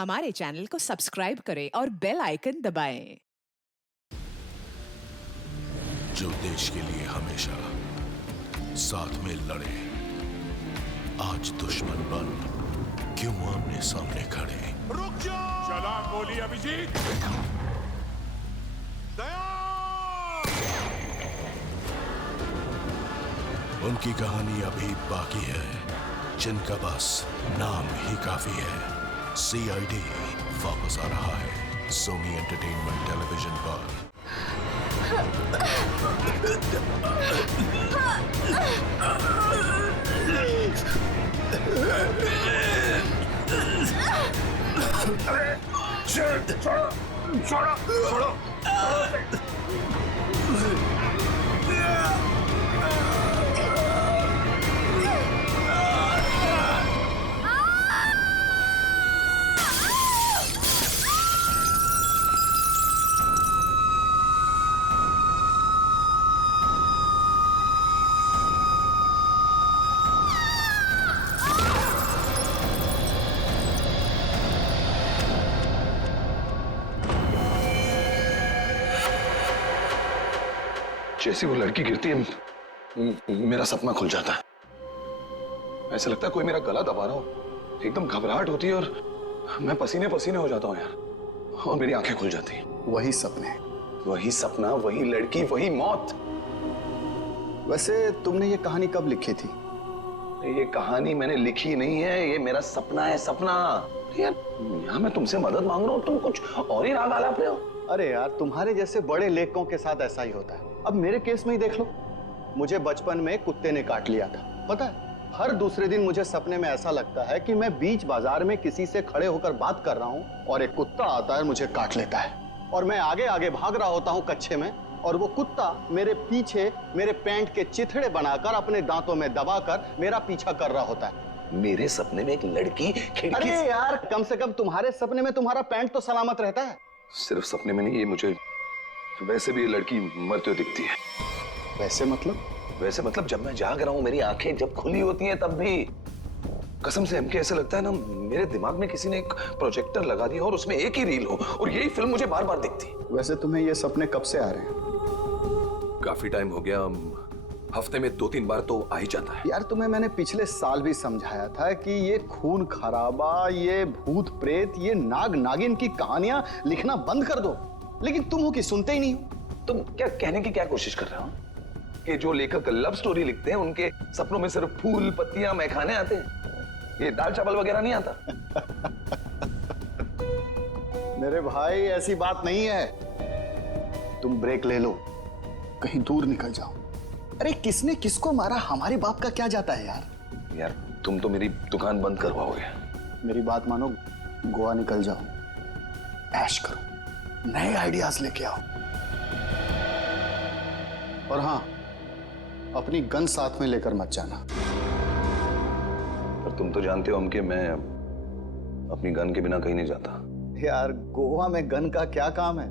हमारे चैनल को सब्सक्राइब करें और बेल आइकन दबाएं। जो देश के लिए हमेशा साथ में लड़े, आज दुश्मन बन क्यों आमने सामने खड़े। रुक जाओ! चला गोली अभिजीत! दया! उनकी कहानी अभी बाकी है, जिनका बस नाम ही काफी है। सीआईडी वापस आ रहा है सोनी एंटरटेनमेंट टेलीविजन पर। छोड़ो! जैसे वो लड़की गिरती है मेरा सपना खुल जाता है। ऐसा लगता है कोई मेरा गला दबा रहा हो। एकदम घबराहट होती है और मैं पसीने पसीने हो जाता हूँ यार, और मेरी आंखें खुल जाती हैं। वही सपने, वही सपना, वही लड़की, वही मौत। वैसे तुमने ये कहानी कब लिखी थी? ये कहानी मैंने लिखी नहीं है, ये मेरा सपना है। सपना यार, यहाँ मैं तुमसे मदद मांग रहा हूँ, तुम कुछ और ही राग आलाप रहे हो। अरे यार, तुम्हारे जैसे बड़े लेखकों के साथ ऐसा ही होता है। अब मेरे केस में ही देख लो, मुझे बचपन में कुत्ते ने काट लिया था। पता है, हर दूसरे दिन मुझे सपने में ऐसा लगता है कि मैं बीच बाजार में किसी से खड़े होकर बात कर रहा हूँ और एक कुत्ता आता है, मुझे काट लेता है और मैं आगे आगे भाग रहा होता हूँ कच्छे में, और वो कुत्ता मेरे पीछे मेरे पैंट के चिथड़े बनाकर अपने दांतों में दबाकर मेरा पीछा कर रहा होता है। मेरे सपने में एक लड़की खिड़की अरे यार, कम से कम तुम्हारे सपने में तुम्हारा पैंट तो सलामत रहता है। सिर्फ सपने में नहीं, ये मुझे वैसे भी ये लड़की मरते हुए दिखती है। वैसे मतलब? वैसे मतलब जब मैं जाग रहा हूँ, मेरी आंखें जब खुली होती हैं तब भी कसम से हमके ऐसे लगता है ना, मेरे दिमाग में किसी ने एक प्रोजेक्टर लगा दिया और उसमें एक ही रील हो और यही फिल्म मुझे बार बार दिखती। वैसे तुम्हें ये सपने कब से आ रहे हैं? काफी टाइम हो गया, हफ्ते में 2-3 बार तो आ ही जाता है। यार, तुम्हें मैंने पिछले साल भी समझाया था कि ये खून खराबा, ये भूत प्रेत, ये नाग नागिन की कहानियां लिखना बंद कर दो, लेकिन तुम हो कि सुनते ही नहीं हो। तुम क्या कहने की क्या कोशिश कर रहे हो कि जो लेखक लव स्टोरी लिखते हैं उनके सपनों में सिर्फ फूल पत्तियां मैखाने आते हैं, ये दाल चावल वगैरह नहीं आता? मेरे भाई, ऐसी बात नहीं है। तुम ब्रेक ले लो, कहीं दूर निकल जाओ। अरे किसने किसको मारा, हमारे बाप का क्या जाता है यार। यार तुम तो मेरी दुकान बंद करवाओगे। मेरी बात मानो, गोवा निकल जाओ, ऐश करो, नए आइडियाज लेके आओ। और हाँ, अपनी गन साथ में लेकर मत जाना। पर तुम तो जानते हो हम कि मैं अपनी गन के बिना कहीं नहीं जाता। यार, गोवा में गन का क्या काम है?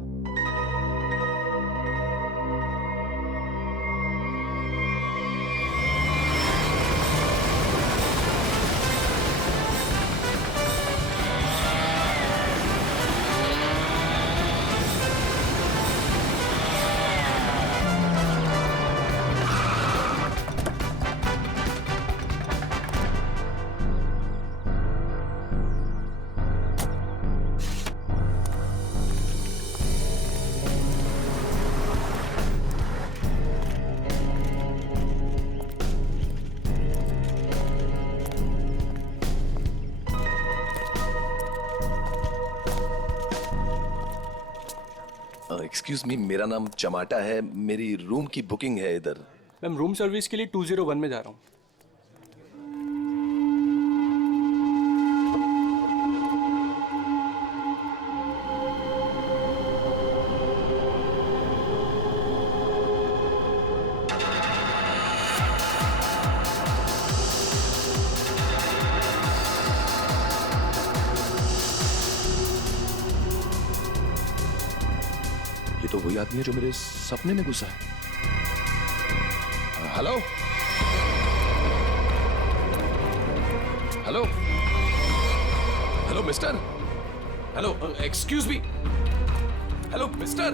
एक्सक्यूज मी, मेरा नाम चमाटा है, मेरी रूम की बुकिंग है इधर। मैम, रूम सर्विस के लिए 201 में जा रहा हूँ। तो वही आदमी है जो मेरे सपने में घुसा है। Hello hello hello mister, hello, excuse me. Hello mister.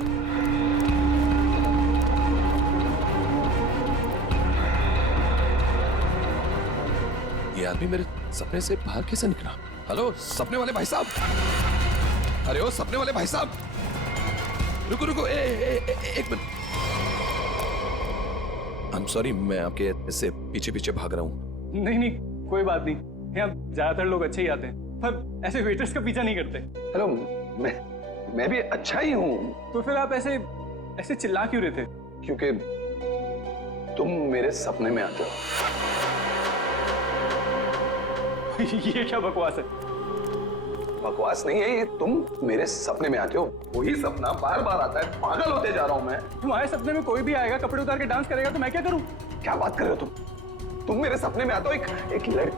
ये आदमी मेरे सपने से बाहर कैसे निकला? हेलो सपने वाले भाई साहब। अरे ओ सपने वाले भाई साहब, रुको रुको, एक मिनट। आई एम सॉरी, मैं आपके ऐसे पीछे पीछे भाग रहा हूँ। नहीं नहीं, कोई बात नहीं। यहाँ ज्यादातर लोग अच्छे ही आते हैं, पर ऐसे वेटर्स का पीछा नहीं करते। हेलो, मैं भी अच्छा ही हूँ। तो फिर आप ऐसे ऐसे चिल्ला क्यों रहे थे? क्योंकि तुम मेरे सपने में आते हो। ये क्या बकवास है? बकवास नहीं है ये, तुम मेरे सपने में आते हो। वही सपना बार बार आता है, पागल होते जा रहा हूँ मैं। तुम्हारे सपने में कोई भी आएगा, कपड़े उतार के डांस करेगा, तो मैं क्या करूँ? क्या बात कर रहे हो तुम मेरे सपने में आते हो।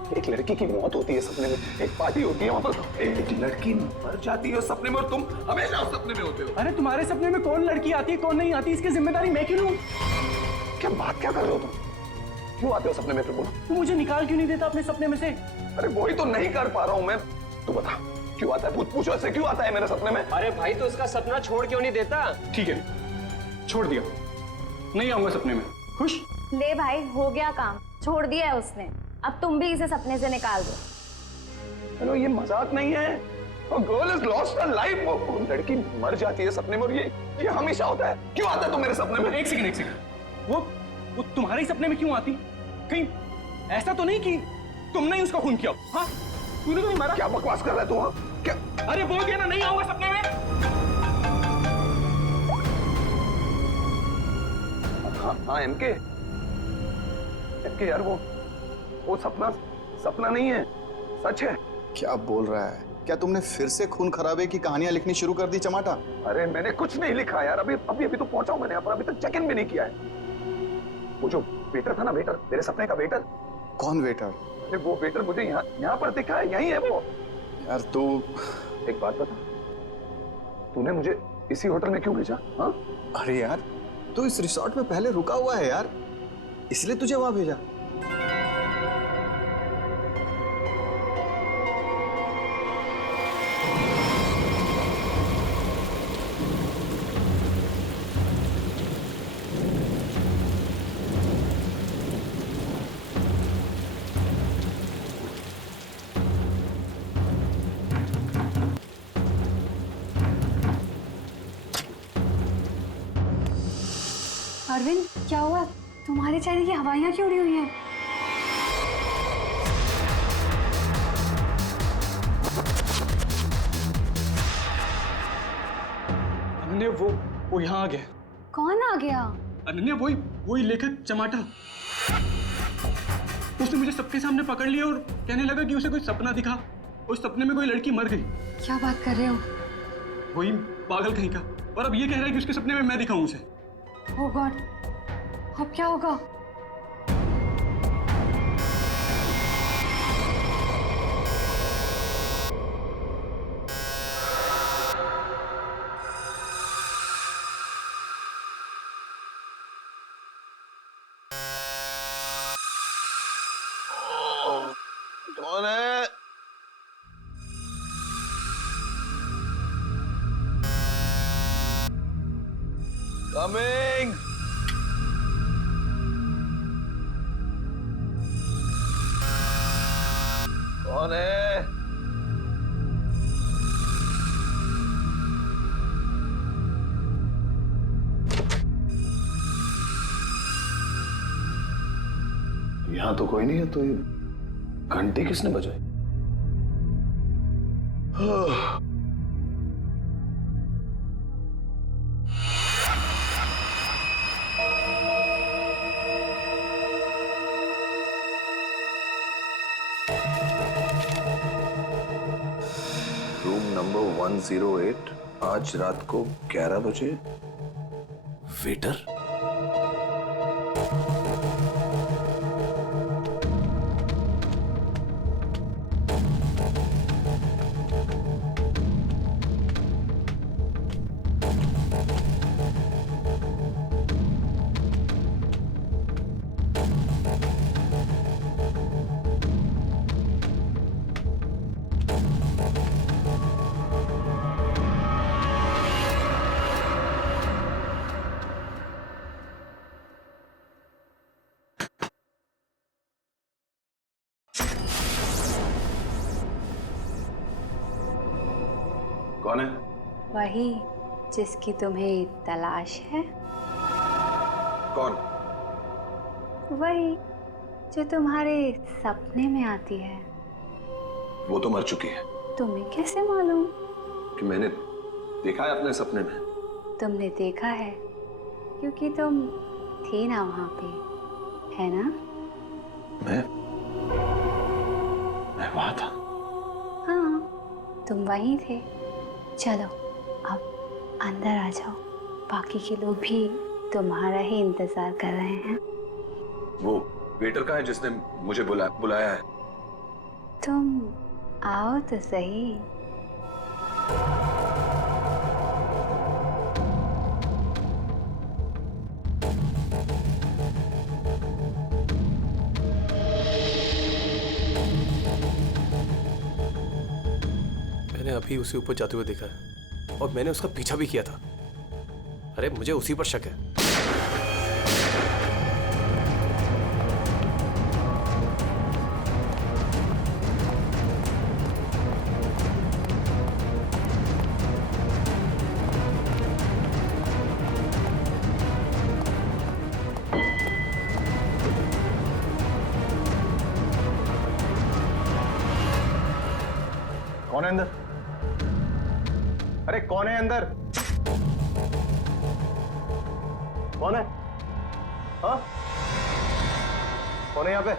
एक लड़की की मौत होती है सपने में, एक पार्टी होती है, वहां पर एक लड़की मर जाती है सपने में, और तुम हमेशा उस सपने में होते हो। अरे तुम्हारे सपने में कौन लड़की आती है, कौन नहीं आती, इसकी जिम्मेदारी मैं क्यों लूं? क्या बात क्या कर रहे हो तुम? क्यों आते हो सपने में? फिर बोलो। तू मुझे निकाल क्यों नहीं देता अपने सपने में से? अरे वही तो नहीं कर पा रहा हूँ मैं। तू बता क्यों आता है? पूछो इससे, क्यों आता है मेरे सपने में? अरे भाई, तो इसका सपना छोड़ क्यों नहीं देता? ठीक है, छोड़ दिया, नहीं आऊंगा सपने में। खुश? ले भाई, हो गया काम, छोड़ दिया है उसने। अब तुम भी इसे सपने से निकाल दो। हेलो, ये मजाक नहीं है। Girl is lost her life. वो लड़की मर जाती है सपने में, और ये हमेशा होता है। क्यों आता है तू मेरे सपने में? एक सेकंड। वो तुम्हारे सपने में क्यों आती? कहीं ऐसा तो नहीं कि तुमने ही उसका खून किया? हाँ, तूने तो नहीं मारा। क्या बकवास कर रहा है तू? हाँ क्या? अरे बोल दिया ना, नहीं आऊंगा सपने में। हाँ एमके यार, वो सपना नहीं है, सच है। क्या बोल रहा है? क्या तुमने फिर से खून खराबे की कहानियां लिखनी शुरू कर दी चमाटा? अरे मैंने कुछ नहीं लिखा यार, अभी तो पहुंचा हूं मैंने यहाँ पर, अभी तक चेक इन भी नहीं किया है। वो जो वेटर था ना, वेटर, मेरे सपने का वेटर। कौन वेटर? अरे वो वेटर मुझे यहाँ पर दिखा है, यही है वो। यार तू एक बात बता, तूने मुझे इसी होटल में क्यों भेजा? हाँ? अरे यार, तू इस रिसोर्ट में पहले रुका हुआ है यार, इसलिए तुझे वहां भेजा। अरविंद, क्या हुआ? तुम्हारे चेहरे की हवाइयां क्यों उड़ी हुई हैं? अनन्या, वो यहाँ आ गया। कौन आ गया? अनन्या, वही लेखक चमाटा। उसने मुझे सबके सामने पकड़ लिया और कहने लगा कि उसे कोई सपना दिखा, उस सपने में कोई लड़की मर गई। क्या बात कर रहे हो? वही पागल कहीं का। और अब ये कह रहा है कि उसके सपने में मैं दिखाऊं उसे। ओह गॉड, अब क्या होगा? कौन है? कमिंग। कौन है? यहां तो कोई नहीं है, तो ये घंटी किसने बजाई? रूम नंबर 108, आज रात को 11 बजे। वेटर? कौन है? वही जिसकी तुम्हें तलाश है। कौन? वही जो तुम्हारे सपने में आती है। वो तो मर चुकी है। तुम्हें कैसे मालूम? कि मैंने देखा है अपने सपने में। तुमने देखा है क्योंकि तुम थी ना वहां पे, है ना? मैं वहां था। हाँ, तुम वहीं थे। चलो अब अंदर आ जाओ, बाकी के लोग भी तुम्हारा ही इंतजार कर रहे हैं। वो वेटर कहाँ है जिसने मुझे बुलाया है? तुम आओ तो सही। मैंने अभी उसी ऊपर जाते हुए देखा है और मैंने उसका पीछा भी किया था। अरे मुझे उसी पर शक है। कौन है अंदर? अरे कौन है अंदर? कौन है? हाँ? कौन है यहाँ पे?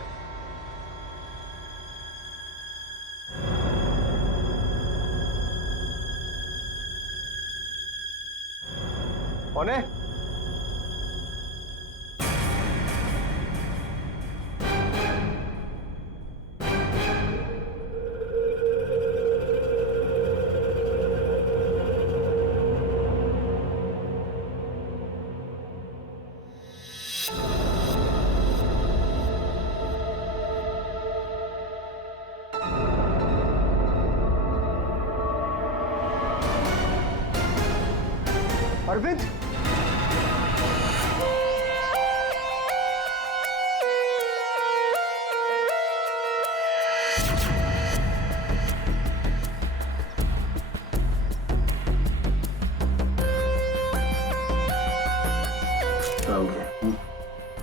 कौन है? अरविंद!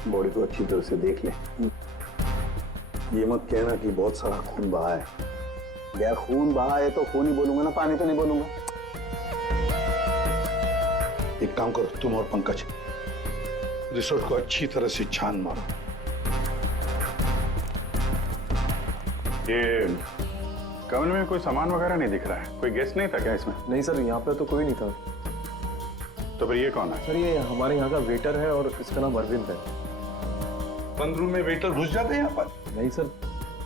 बॉडी को अच्छी तरह से देख ले। ये मत कहना कि बहुत सारा खून बहा है। यार खून बहा है तो खून ही बोलूंगा ना, पानी तो नहीं बोलूंगा। एक काम करो तुम और पंकज, रिसोर्ट को अच्छी तरह से छान मारो। ये कमरे में कोई सामान वगैरह नहीं दिख रहा है? कोई गेस्ट नहीं था क्या इसमें? नहीं सर, यहाँ पे तो कोई नहीं था। तो फिर ये कौन है? सर ये हमारे यहाँ का वेटर है और इसका नाम अरविंद है। बंद रूम में वेटर घुस जाते हैं यहाँ पर? नहीं सर,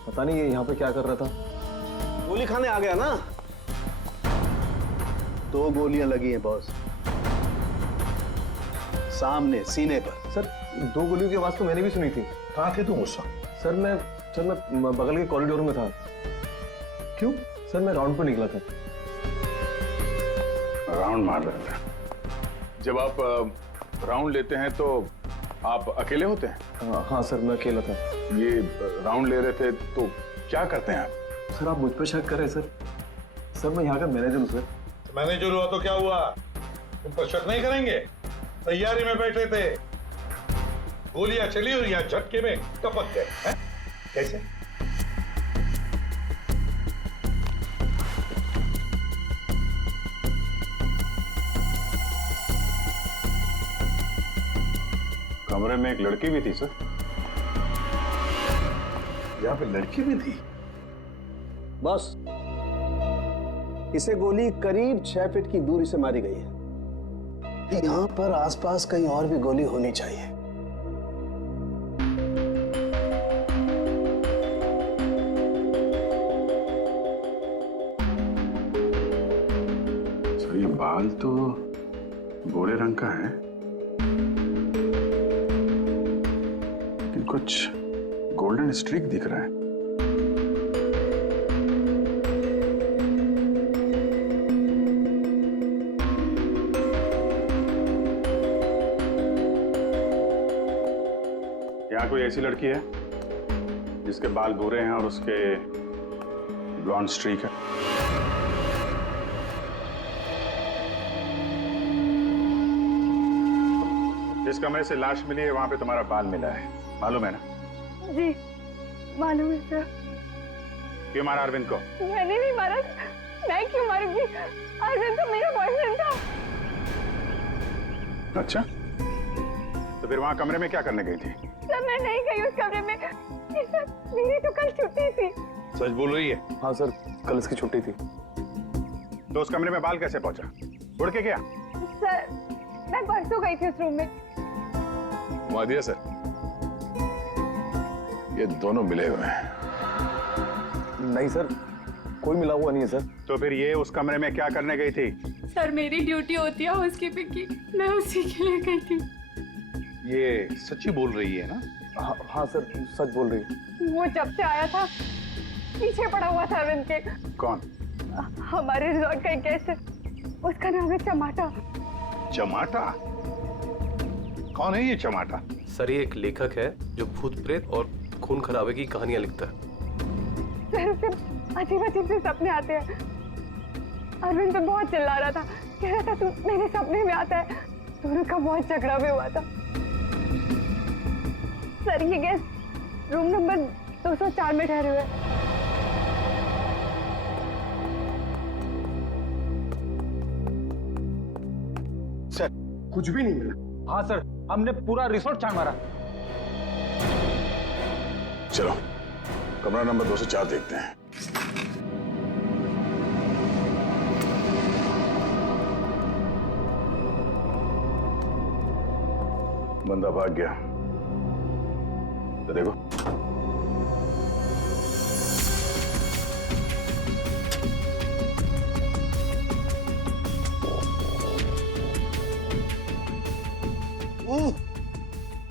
पता नहीं ये यहाँ पे क्या कर रहा था। गोली खाने आ गया ना? 2 गोलियां लगी हैं बॉस, सामने सीने पर। सर 2 गोलियों की आवाज तो मैंने भी सुनी थी। कहाँ थे तुम उस वक्त? सर मैं बगल के कॉरिडोर में था। क्यों? सर मैं राउंड पर निकला था। राउंड मार रहे थे? जब आप राउंड लेते हैं तो आप अकेले होते हैं? हाँ सर, मैं अकेला था। ये राउंड ले रहे थे तो क्या करते हैं आप? सर आप मुझ पर शक कर रहे हैं सर? सर मैं यहाँ का मैनेजर हूँ सर। मैनेजर हुआ तो क्या हुआ? तुम पर शक नहीं करेंगे? तैयारी में बैठे थे, गोलियां चली और यहाँ झटके में टपक गए हैं? कैसे? कमरे में एक लड़की भी थी सर। यहाँ पे लड़की भी थी? बस इसे गोली करीब 6 फीट की दूरी से मारी गई है। यहाँ पर आसपास कहीं और भी गोली होनी चाहिए। सर ये बाल तो गोरे रंग का है, लेकिन कुछ गोल्डन स्ट्रीक दिख रहा है। यहाँ कोई ऐसी लड़की है जिसके बाल भूरे हैं और उसके ब्लॉन्ड स्ट्रीक है? जिस कमरे से लाश मिली है वहां पे तुम्हारा बाल मिला है, मालूम है ना? जी मालूम है सर। क्यों मारा अरविंद को? मैंने नहीं मारा। मैं क्यों मारूंगी? अरविंद तो मेरा बॉयफ्रेंड था। अच्छा, तो फिर वहां कमरे में क्या करने गई थी? सर मैं नहीं गई उस कमरे में। सर मेरी तो कल छुट्टी थी। सच बोल रही है? हाँ सर, कल इसकी छुट्टी थी। तो उस कमरे में बाल कैसे पहुंचा? उड़ के गया? सर मैं परसों गई थी उस रूम में। मुआदिया सर, ये दोनों मिले हुए हैं। नहीं सर, कोई मिला हुआ नहीं है सर। तो फिर ये उस कमरे में क्या करने गई थी? सर मेरी ड्यूटी होती है हाउसकीपिंग की, मैं उसी के लिए गई थी। ये सच्ची बोल रही है ना? हाँ सर, सच बोल रही है। वो जब से आया था पीछे पड़ा हुआ था अरविंद के। कौन? हमारे रिजॉर्ट का एक गेस्ट है, उसका नाम है चमाटा। चमाटा? कौन है ये चमाटा? सर ये एक लेखक है जो भूत प्रेत और खून खराबे की कहानियां लिखता है। सर उसे अजीब अजीब से सपने आते हैं। अरविंद तो बहुत चिल्ला रहा था, कह रहा था तू मेरे सपने में आता है। दोनों का बहुत झगड़ा भी हुआ था। सर ये गेस्ट रूम नंबर 204 में ठहरे हुए। सर कुछ भी नहीं मिला। हाँ सर, हमने पूरा रिसोर्ट छान मारा। चलो कमरा नंबर 204 देखते हैं। बंदा भाग गया, तो देखो।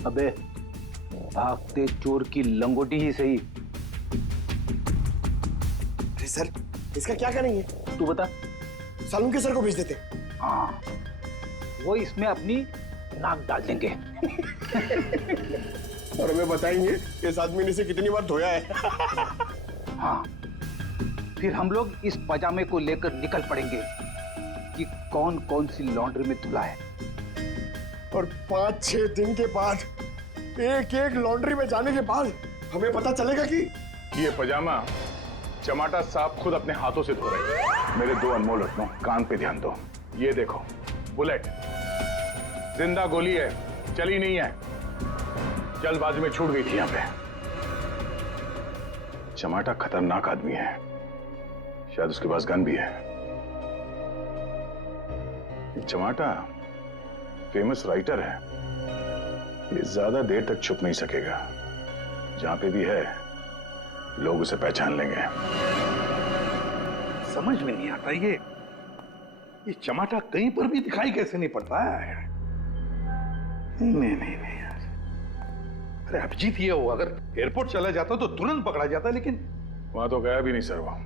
अबे भागते चोर की लंगोटी ही सही। अरे सर, इसका क्या करेंगे? तू बता। सालून के सर को भेज देते। हाँ, वो इसमें अपनी नाक डाल देंगे। और हमें बताएंगे इस आदमी ने इसे कितनी बार धोया है। हाँ, फिर हम लोग इस पजामे को लेकर निकल पड़ेंगे कि कौन कौन सी लॉन्ड्री में धुला है। और 5-6 दिन के बाद, एक एक लॉन्ड्री में जाने के बाद हमें पता चलेगा कि ये पजामा चमाटा साहब खुद अपने हाथों से धो रहे हैं। मेरे दो अनमोल रत्नों, कान पे ध्यान दो। ये देखो, बुलेट, जिंदा गोली है, चली नहीं है, जल्दबाजी में छूट गई थी यहां पे। चमाटा खतरनाक आदमी है, शायद उसके पास गन भी है। चमाटा फेमस राइटर है, ये ज्यादा देर तक छुप नहीं सकेगा। जहां पे भी है लोग उसे पहचान लेंगे। समझ में नहीं आता ये चमाटा कहीं पर भी दिखाई कैसे नहीं पड़ता है। नहीं यार, अरे अभिजीत ये हो, अगर एयरपोर्ट चला जाता तो तुरंत पकड़ा जाता, लेकिन वहां तो गया भी नहीं सर। वो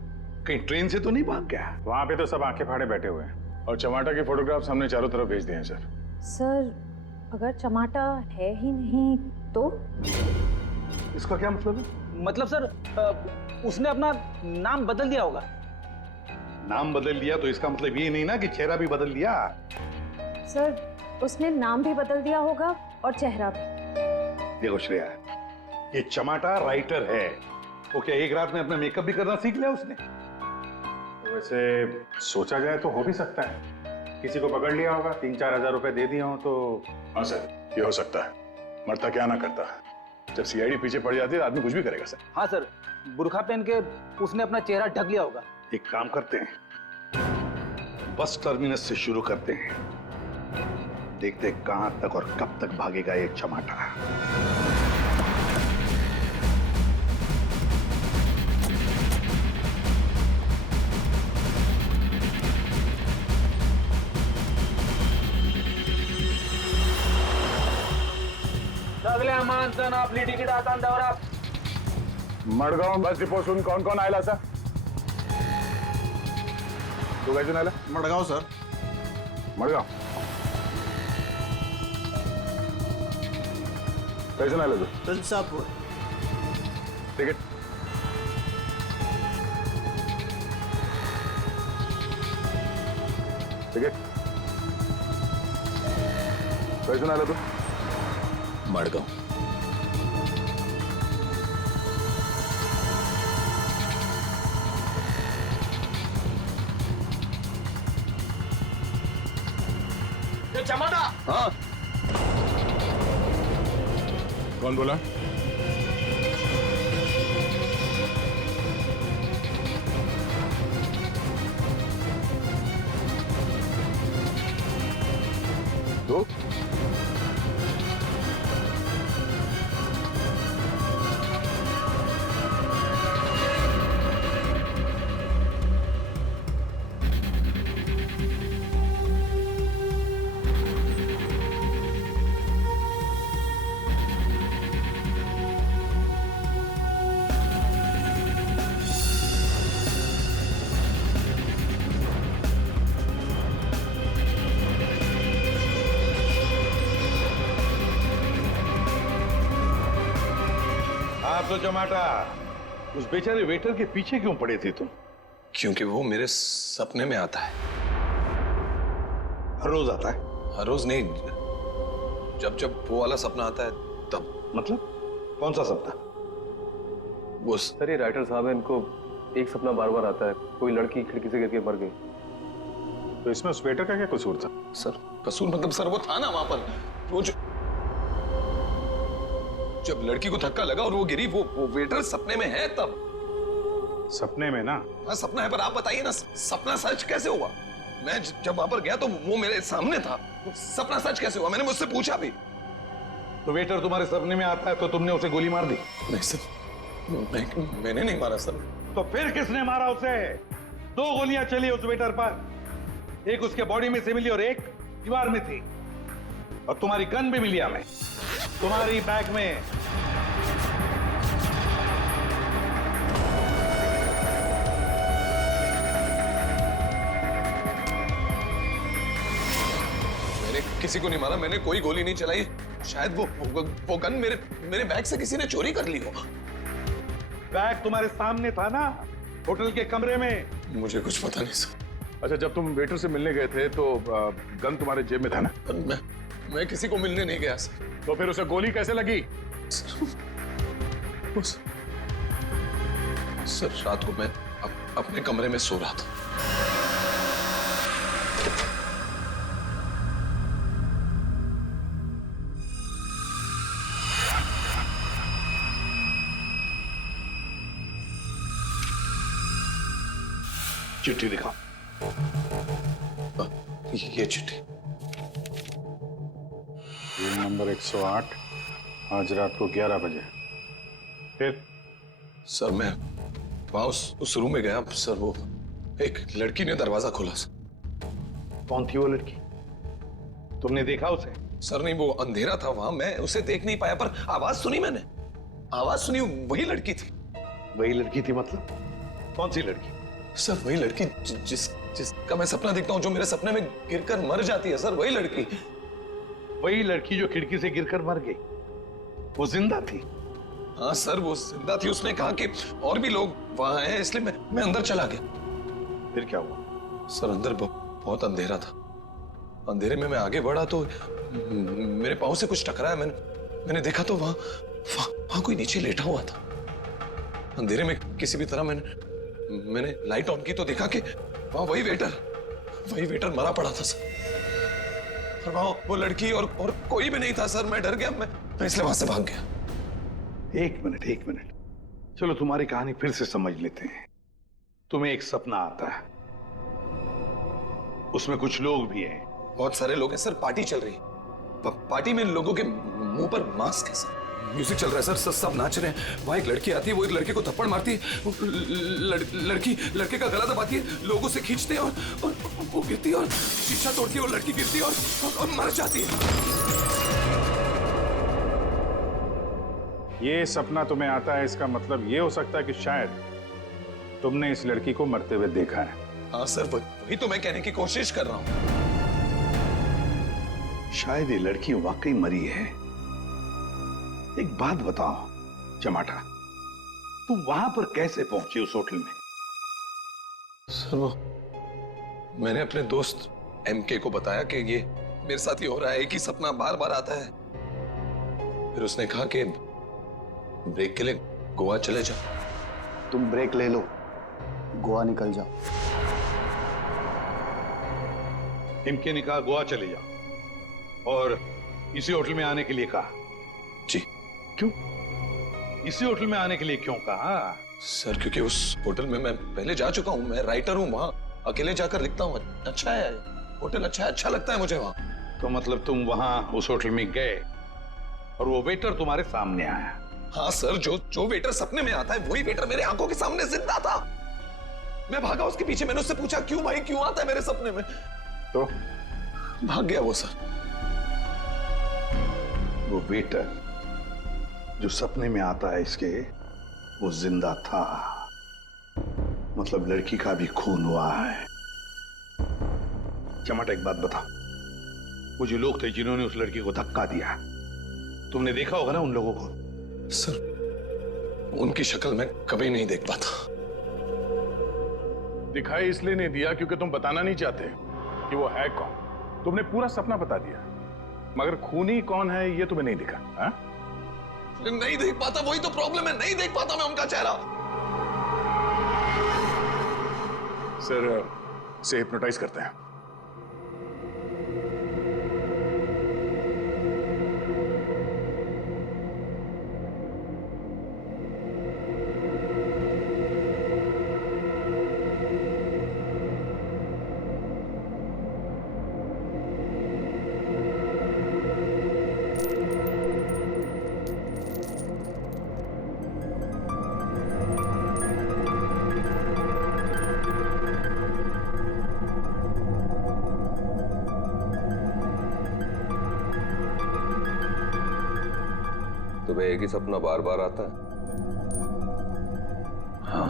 कहीं ट्रेन से तो नहीं भाग गया? वहां पे तो सब आंखें फाड़े बैठे हुए हैं और चमाटा के फोटोग्राफ्स हमने चारों तरफ भेज दिए हैं सर। सर अगर चमाटा है ही नहीं तो? इसका क्या मतलब है? मतलब सर उसने अपना नाम बदल दिया होगा। नाम बदल दिया तो इसका मतलब ये नहीं ना कि चेहरा भी बदल दिया। सर उसने नाम भी बदल दिया होगा और चेहरा भी। देखो श्रेया, ये चमाटा राइटर है, वो क्या एक रात में अपना मेकअप भी करना सीख लिया उसने? वैसे सोचा जाए तो हो भी सकता है, किसी को पकड़ लिया होगा, 3-4 हजार रुपए दे दिए हो तो। हाँ सर, ये हो सकता है। मरता क्या ना करता, जब सीआईडी पीछे पड़ जाती है तो आदमी कुछ भी करेगा सर। हाँ सर, बुर्खा पहन के उसने अपना चेहरा ढक लिया होगा। एक काम करते हैं, बस टर्मिनस से शुरू करते हैं, देखते हैं कहां तक और कब तक भागेगा ये चमाटा। सगळे माणसं आपली तिकीट आता दौरा मडगाव बस डिपोसून कोण कोण आयला सर? तू काय आला? मडगाव सर। मडगाव कैसे आला तू? तुलसापूर। तिकीट तिकीट कैसे आला तू? मड़गांव। चमाटा। हाँ। कौन बोला? तो आप तो जमाटा उस बेचारे वेटर के पीछे क्यों पड़े थे तुम? क्योंकि वो मेरे सपने में आता है। हर रोज आता है? हर रोज नहीं, जब जब वो वाला सपना आता है तब। मतलब कौन सा सपना? वो सर ये राइटर साहब है, इनको एक सपना बार बार आता है, कोई लड़की खिड़की से गिर के मर गई। तो इसमें उस वेटर का क्या कसूर था? सर कसूर मतलब सर वो था ना वहां पर, वो जब लड़की को धक्का लगा और वो गिरी, वो वेटर सपने में है तब। सपने में ना? हाँ सपना है, पर आप बताइए ना सपना सच कैसे हुआ? मैं जब वहां पर गया तो वो मेरे सामने था, सपना सच कैसे हुआ? मैंने मुझसे पूछा भी। तो वेटर तुम्हारे सपने में आता है तो तुमने उसे गोली मार दी? नहीं सर, मैंने नहीं मारा सर। तो फिर किसने मारा उसे? 2 गोलियां चली उस वेटर पर, एक उसके बॉडी में से मिली और एक दीवार में थी। और तुम्हारी गन भी मिली हमें, तुम्हारी बैग में। मैंने किसी को नहीं मारा, मैंने कोई गोली नहीं चलाई। शायद वो गन मेरे बैग से किसी ने चोरी कर ली हो। बैग तुम्हारे सामने था ना, होटल के कमरे में। मुझे कुछ पता नहीं सर। अच्छा, जब तुम वेटर से मिलने गए थे तो गन तुम्हारे जेब में था ना? मैं किसी को मिलने नहीं गया सर। तो फिर उसे गोली कैसे लगी? सर रात को मैं अपने कमरे में सो रहा था। चिट्ठी दिखा। ये चिट्ठी। रूम नंबर 108, आज रात को 11 बजे। फिर? सर मैं वहां उस रूम में गया सर, वो एक लड़की ने दरवाजा खोला सर। कौन थी वो लड़की? तुमने देखा उसे? सर नहीं, वो अंधेरा था वहां, मैं उसे देख नहीं पाया, पर आवाज सुनी मैंने। आवाज सुनी, वही लड़की थी। वही लड़की थी मतलब? कौन सी लड़की? सर वही लड़की जिसका मैं सपना देखता हूँ, जो मेरे सपने में गिरकर मर जाती है सर, वही लड़की। वही लड़की जो खिड़की से गिरकर मर गई, वो जिंदा थी? हाँ सर वो जिंदा थी। उसने कहा कि और भी लोग वहां हैं, इसलिए मैं अंदर चला गया। फिर क्या हुआ? सर अंदर बहुत अंधेरा था। अंधेरे में मैं आगे बढ़ा तो मेरे पाँव से कुछ टकराया। मैंने देखा तो वहां कोई नीचे लेटा हुआ था। अंधेरे में किसी भी तरह मैंने लाइट ऑन की तो देखा कि वहां वही वेटर मरा पड़ा था सर। और वहां वो लड़की और कोई भी नहीं था सर। मैं डर गया, मैं इसलिए वहां से भाग गया। एक मिनट, चलो तुम्हारी कहानी फिर से समझ लेते हैं। तुम्हें एक सपना आता है, उसमें कुछ लोग भी हैं। बहुत सारे लोग हैं सर, पार्टी चल रही है। पार्टी में लोगों के मुंह पर मास्क है सर। म्यूजिक चल रहा है सर, सब नाच रहे हैं। वहां एक लड़की आती है, वो एक लड़के को थप्पड़ मारती है। लड़की लड़के का गला दबाती है, लोगों से खींचते हैं और वो गिरती है और शीशा तोड़ती है और लड़की गिरती है और मर जाती है। ये सपना तुम्हें आता है, इसका मतलब ये हो सकता है कि शायद तुमने इस लड़की को मरते हुए देखा है। हाँ सर, वही तो मैं कहने की कोशिश कर रहा हूँ। शायद ये लड़की वाकई मरी है। एक बात बताओ चमाटा, तुम वहां पर कैसे पहुंचे उस होटल में? सर वो मैंने अपने दोस्त एमके को बताया कि ये मेरे साथ ही हो रहा है, एक ही सपना बार बार आता है। फिर उसने कहा कि ब्रेक के लिए गोवा चले जा। तुम ब्रेक ले लो, गोवा निकल जाओ। इनके ने कहा गोवा चले जाओ और इसी होटल में आने के लिए कहा। जी। क्यों? इसी होटल में आने के लिए क्यों कहा? सर क्योंकि उस होटल में मैं पहले जा चुका हूँ, मैं राइटर हूँ, वहां अकेले जाकर लिखता हूँ। अच्छा है होटल, अच्छा लगता है मुझे वहां। तो मतलब तुम वहां उस होटल में गए और वो वेटर तुम्हारे सामने आया? हाँ सर, जो वेटर सपने में आता है वही वेटर मेरे आंखों के सामने जिंदा था। मैं भागा उसके पीछे, मैंने उससे पूछा क्यों भाई, क्यों आता है मेरे सपने में? तो भाग गया वो सर। वो वेटर जो सपने में आता है इसके, वो जिंदा था। मतलब लड़की का भी खून हुआ है। चमाटा एक बात बता, वो जो लोग थे जिन्होंने उस लड़की को धक्का दिया, तुमने देखा होगा ना उन लोगों को? सर उनकी शक्ल मैं कभी नहीं देख पाता। दिखाई इसलिए नहीं दिया क्योंकि तुम बताना नहीं चाहते कि वो है कौन। तुमने पूरा सपना बता दिया, मगर खूनी कौन है ये तुम्हें नहीं दिखा। हा? नहीं देख पाता, वही तो प्रॉब्लम है, नहीं देख पाता मैं उनका चेहरा। सर से हिप्नोटाइज करते हैं। तुम्हें एक ही सपना बार बार आता है? हाँ।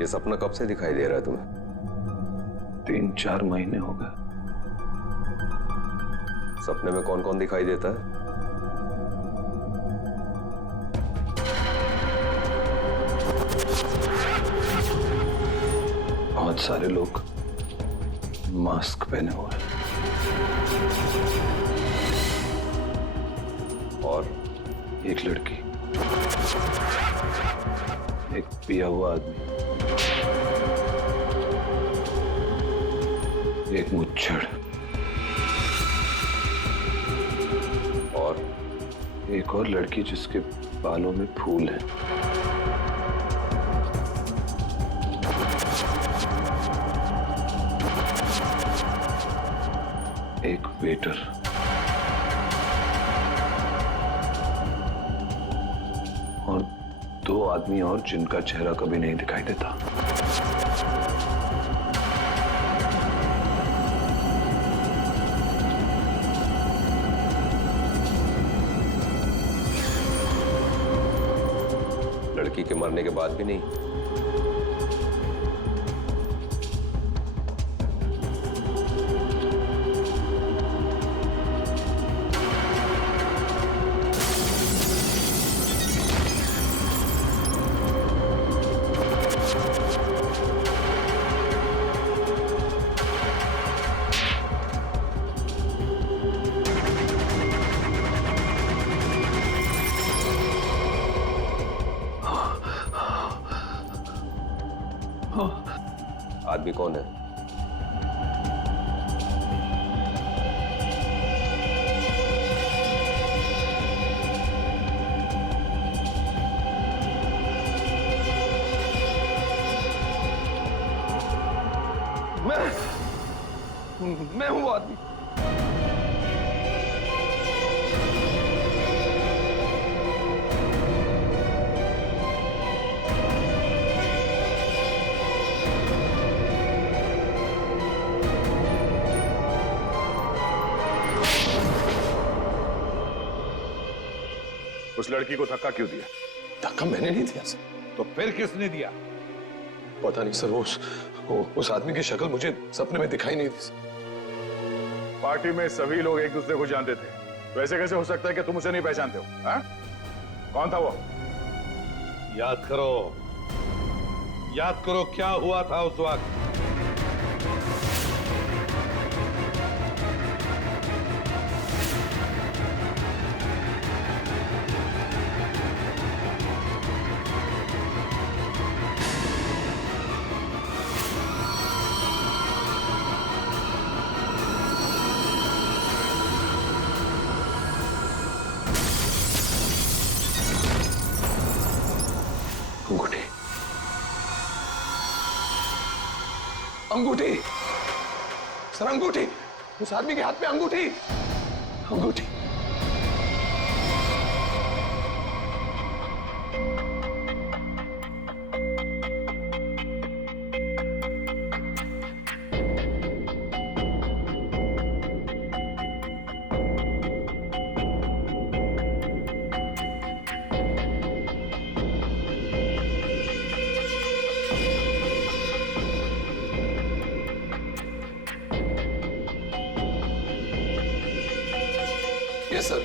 ये सपना कब से दिखाई दे रहा है तुम्हें? 3-4 महीने हो गए। सपने में कौन कौन दिखाई देता है? बहुत सारे लोग मास्क पहने हुए हैं। और एक लड़की, एक पिया हुआ आदमी, एक मुच्छड़ और एक और लड़की जिसके बालों में फूल है। एक वेटर, और 2 आदमी और जिनका चेहरा कभी नहीं दिखाई देता। लड़की के मरने के बाद भी नहीं? आदमी कौन है? मैं हूं वो आदमी। उस लड़की को धक्का क्यों दिया? धक्का मैंने नहीं दिया सर। तो फिर किसने दिया? पता नहीं सर, उस आदमी की शक्ल मुझे सपने में दिखाई नहीं दी सर। पार्टी में सभी लोग एक दूसरे को जानते थे, तो ऐसे कैसे हो सकता है कि तुम उसे नहीं पहचानते हो? हा? कौन था वो? याद करो क्या हुआ था उस वक्त। अंगूठी सर, अंगूठी, उस आदमी के हाथ में अंगूठी, अंगूठी। सर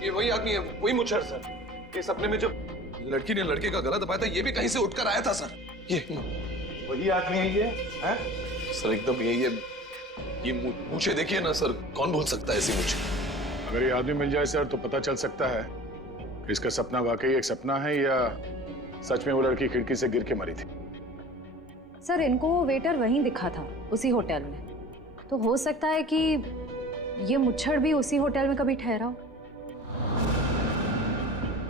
ये वही आदमी है, वही मुच्छर सर। ये सपने में जो लड़की ने लड़के का गला दबाया था, ये भी कहीं से उठकर आया था सर। ये वही आदमी है ये है? सर एकदम ये मूछें देखिए ना सर, कौन भूल सकता है ऐसी मूछें। अगर ये आदमी मिल जाए सर तो पता चल सकता है कि इसका सपना वाकई एक सपना है या सच में वो लड़की खिड़की से गिर के मरी थी। सर इनको वो वेटर वहीं दिखा था, उसी होटल में। तो हो सकता है कि ये मुच्छड़ भी उसी होटल में कभी ठहरा हो।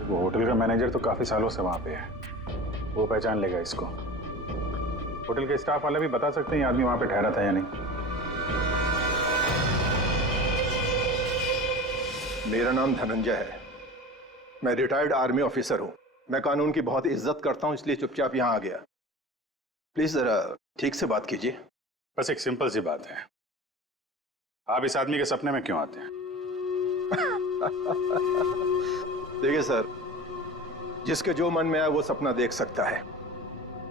वो होटल का मैनेजर तो काफी सालों से वहां पे है, वो पहचान लेगा इसको। होटल के स्टाफ वाले भी बता सकते हैं ये आदमी वहां पे ठहरा था या नहीं। मेरा नाम धनंजय है, मैं रिटायर्ड आर्मी ऑफिसर हूं। मैं कानून की बहुत इज्जत करता हूं, इसलिए चुपचाप यहां आ गया। प्लीज जरा ठीक से बात कीजिए। बस एक सिंपल सी बात है, आप इस आदमी के सपने में क्यों आते हैं? देखिए सर, जिसके जो मन में आए वो सपना देख सकता है।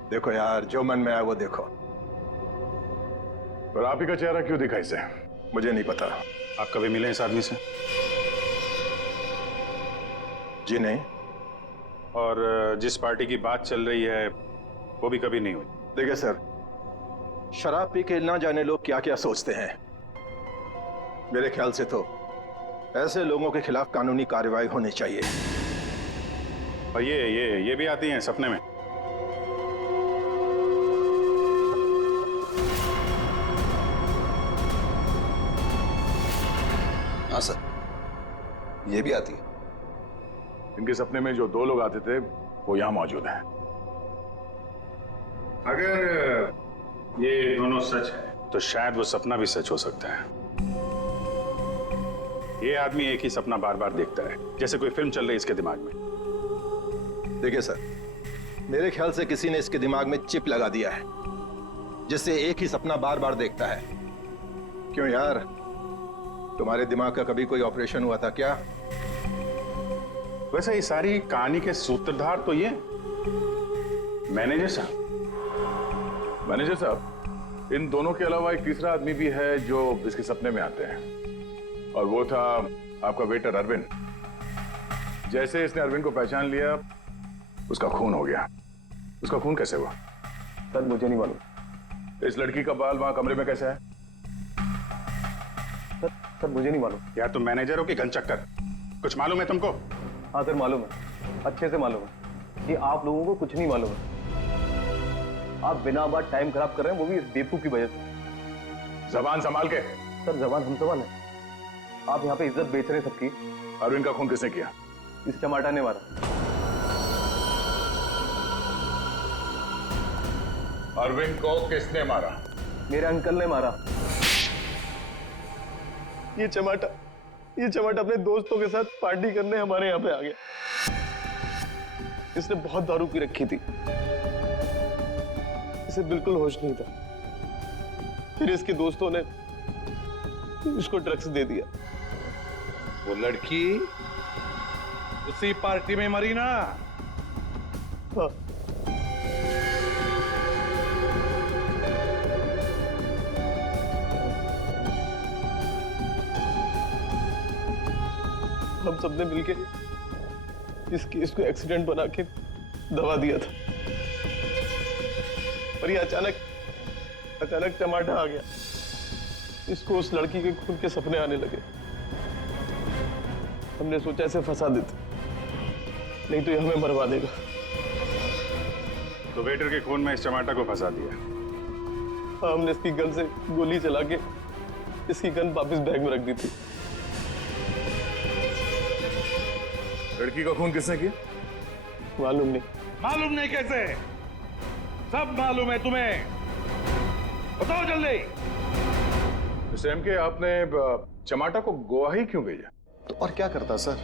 देखो यार, जो मन में आए वो देखो। पर आप ही का चेहरा क्यों दिखा इसे? मुझे नहीं पता। आप कभी मिले इस आदमी से? जी नहीं। और जिस पार्टी की बात चल रही है वो भी कभी नहीं हुई? देखिए सर, शराब पी के ना जाने लोग क्या क्या सोचते हैं। मेरे ख्याल से तो ऐसे लोगों के खिलाफ कानूनी कार्रवाई होनी चाहिए। और ये भी आती हैं सपने में? हाँ सर, ये भी आती है। इनके सपने में जो दो लोग आते थे वो यहां मौजूद हैं। अगर ये दोनों सच है तो शायद वो सपना भी सच हो सकता है। ये आदमी एक ही सपना बार बार देखता है, जैसे कोई फिल्म चल रही है इसके दिमाग में। देखिए सर, मेरे ख्याल से किसी ने इसके दिमाग में चिप लगा दिया है, जिससे एक ही सपना बार बार देखता है। क्यों यार, तुम्हारे दिमाग का कभी कोई ऑपरेशन हुआ था क्या? वैसे ये सारी कहानी के सूत्रधार तो ये मैनेजर साहब। मैनेजर साहब, इन दोनों के अलावा एक तीसरा आदमी भी है जो इसके सपने में आते हैं, और वो था आपका वेटर अरविंद। जैसे इसने अरविंद को पहचान लिया, उसका खून हो गया। उसका खून कैसे हुआ? सर मुझे नहीं मालूम। इस लड़की का बाल वहां कमरे में कैसे है? सर मुझे नहीं मालूम। यार तुम मैनेजर हो कि घनचक्कर? कुछ मालूम है तुमको? हाँ सर मालूम है, अच्छे से मालूम है कि आप लोगों को कुछ नहीं मालूम है। आप बिना बात टाइम खराब कर रहे हैं, वो भी इस बेवकूफ की वजह से। जबान संभाल के। सर जबान हम संभाल है, आप यहाँ पे इज्जत बेच रहे हैं सबकी। अरविंद का खून किसने किया? इस टमाटर ने मारा। अरविंद को किसने मारा? मेरे अंकल ने मारा। ये चमाटा अपने दोस्तों के साथ पार्टी करने हमारे यहाँ पे आ गया। इसने बहुत दारू पी रखी थी, इसे बिल्कुल होश नहीं था। फिर इसके दोस्तों ने इसको ड्रग्स दे दिया। वो लड़की उसी पार्टी में मरी ना? हाँ। हम सबने मिलके इस केस को एक्सीडेंट बना के दबा दिया था, पर ये अचानक टमाटर आ गया। इसको उस लड़की के खून के सपने आने लगे। हमने सोचा इसे फंसा देते, नहीं तो ये हमें मरवा देगा। तो वेटर के खून में इस टमाटर को फंसा दिया? हाँ, हमने इसकी गन से गोली चला के इसकी गन वापस बैग में रख दी थी। लड़की का खून किसने किया? मालूम नहीं। मालूम नहीं कैसे? सब मालूम है तुम्हें। बताओ जल्दी। सैम के आपने चमाटा को गोवा ही क्यों भेजा? तो और क्या करता सर?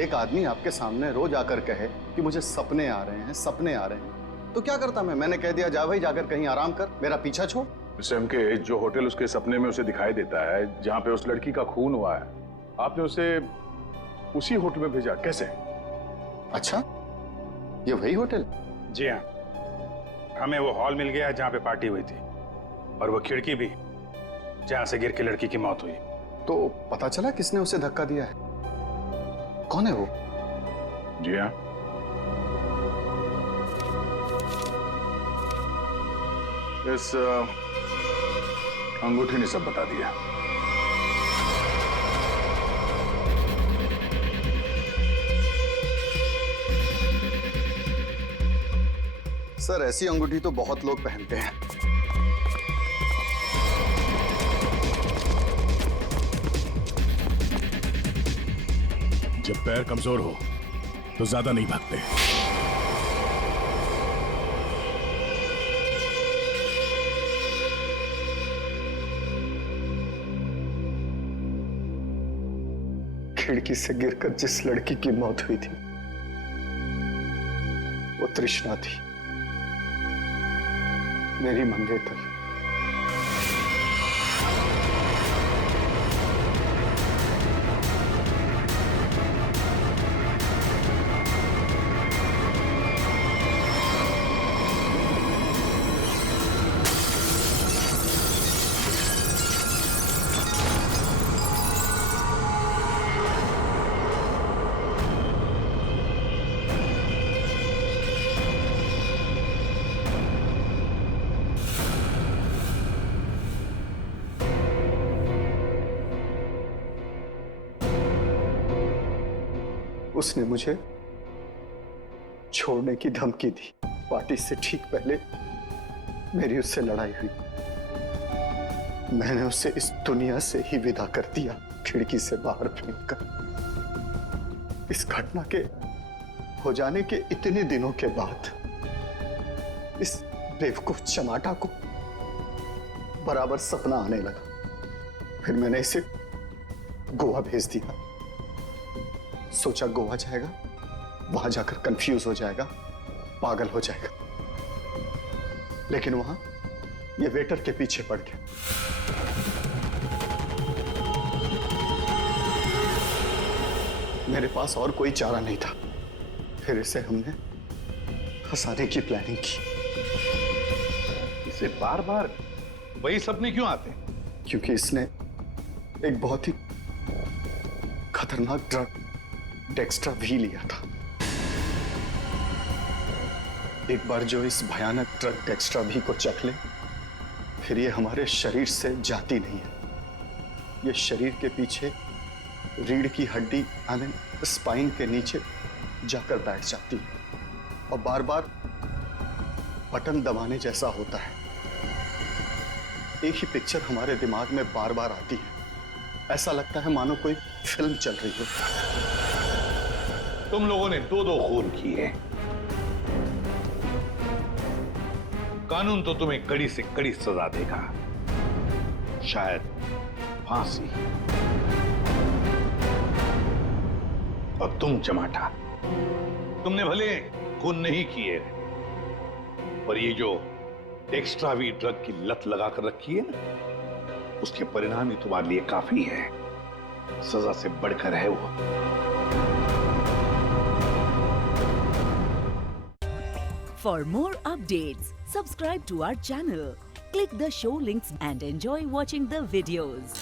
एक आदमी आपके सामने रोज आकर कहे कि मुझे सपने आ रहे हैं, सपने आ रहे हैं, तो क्या करता मैं? मैंने कह दिया जा भाई जाकर कहीं आराम कर, मेरा पीछा छोड़। सैम के जो होटल उसके सपने में उसे दिखाई देता है, जहां पे उस लड़की का खून हुआ है, आपने उसे उसी होटल में भेजा, कैसे? अच्छा, ये वही होटल? जी हाँ, हमें वो हॉल मिल गया जहां पे पार्टी हुई थी, और वो खिड़की भी जहां से गिर के लड़की की मौत हुई। तो पता चला किसने उसे धक्का दिया है? कौन है वो? जी हाँ, इस अंगूठी ने सब बता दिया। सर, ऐसी अंगूठी तो बहुत लोग पहनते हैं। जब पैर कमजोर हो तो ज्यादा नहीं भागते। खिड़की से गिरकर जिस लड़की की मौत हुई थी वो तृष्णा थी, मेरी मंगेतर। उसने मुझे छोड़ने की धमकी दी। पार्टी से ठीक पहले मेरी उससे लड़ाई हुई। मैंने उसे इस दुनिया से ही विदा कर दिया, खिड़की से बाहर फेंककर। इस घटना के हो जाने के इतने दिनों के बाद इस बेवकूफ चमाटा को बराबर सपना आने लगा। फिर मैंने इसे गोवा भेज दिया। सोचा गोवा जाएगा, वहां जाकर कंफ्यूज हो जाएगा, पागल हो जाएगा, लेकिन वहां ये वेटर के पीछे पड़ गया। मेरे पास और कोई चारा नहीं था। फिर इसे हमने फंसाने की प्लानिंग की। इसे बार बार वही सपने क्यों आते? क्योंकि इसने एक बहुत ही खतरनाक ड्रग डेक्स्ट्रा भी लिया था। एक बार जो इस भयानक ड्रग डेक्स्ट्रा भी को चख ले, फिर ये हमारे शरीर से जाती नहीं है। ये शरीर के पीछे रीढ़ की हड्डी यानी स्पाइन के नीचे जाकर बैठ जाती है और बार बार बटन दबाने जैसा होता है। एक ही पिक्चर हमारे दिमाग में बार बार आती है। ऐसा लगता है मानो कोई फिल्म चल रही हो। तुम लोगों ने 2-2 खून किए। कानून तो तुम्हें कड़ी से कड़ी सजा देगा, शायद फांसी। और तुम चमाटा, तुमने भले खून नहीं किए, पर ये जो एक्स्ट्रा वी ड्रग की लत लगाकर रखी है ना, उसके परिणाम ही तुम्हारे लिए काफी है। सजा से बढ़कर है वो। For more updates, subscribe to our channel, click the show links and enjoy watching the videos.